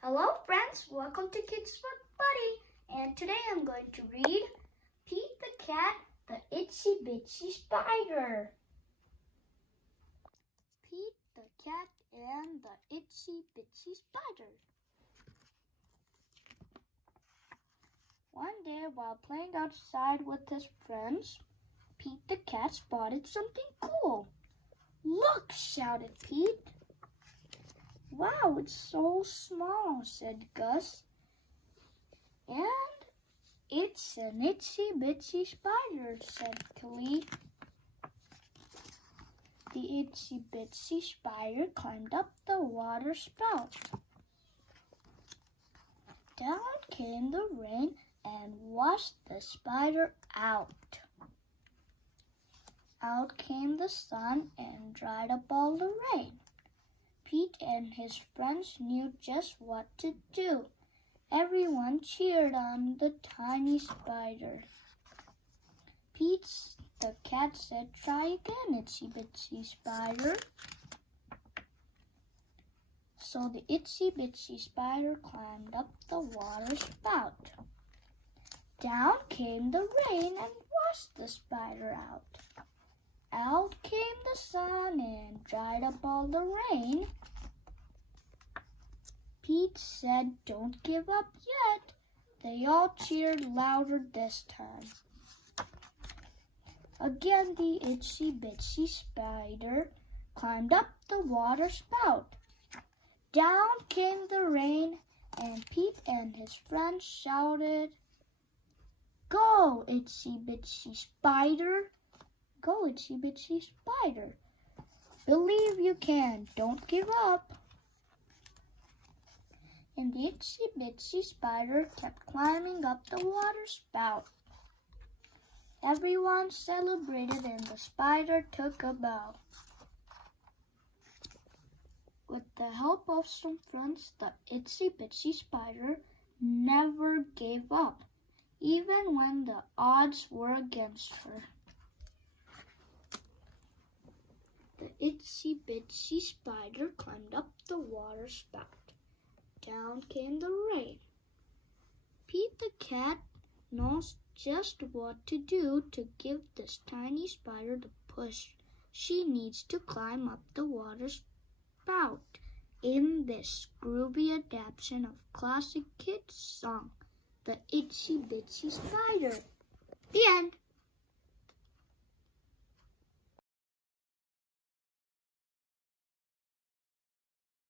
Hello friends, welcome to Kids Book Buddy, and today I'm going to read Pete the Cat, the Itsy Bitsy Spider. Pete the Cat and the Itsy Bitsy Spider. One day while playing outside with his friends, Pete the Cat spotted something cool. "Look!" shouted Pete. "Wow, it's so small," said Gus. "And it's an itsy bitsy spider," said Klee. The itsy bitsy spider climbed up the water spout. Down came the rain and washed the spider out. Out came the sun and dried up all the rain. Pete and his friends knew just what to do. Everyone cheered on the tiny spider. Pete the cat said, "Try again, Itsy Bitsy Spider." So the Itsy Bitsy Spider climbed up the water spout. Down came the rain and washed the spider out. Out came the sun and dried up all the rain. Pete said, "Don't give up yet." They all cheered louder this time. Again the Itsy Bitsy Spider climbed up the water spout. Down came the rain, and Pete and his friends shouted, "Go, Itsy Bitsy Spider! Go, Itsy Bitsy Spider! Believe you can, don't give up." And the Itsy Bitsy Spider kept climbing up the water spout. Everyone celebrated and the spider took a bow. With the help of some friends, the Itsy Bitsy Spider never gave up, even when the odds were against her. The Itsy Bitsy Spider climbed up the water spout. Down came the rain. Pete the Cat knows just what to do to give this tiny spider the push she needs to climb up the water spout in this groovy adaptation of classic kids song, The Itsy Bitsy Spider. The end.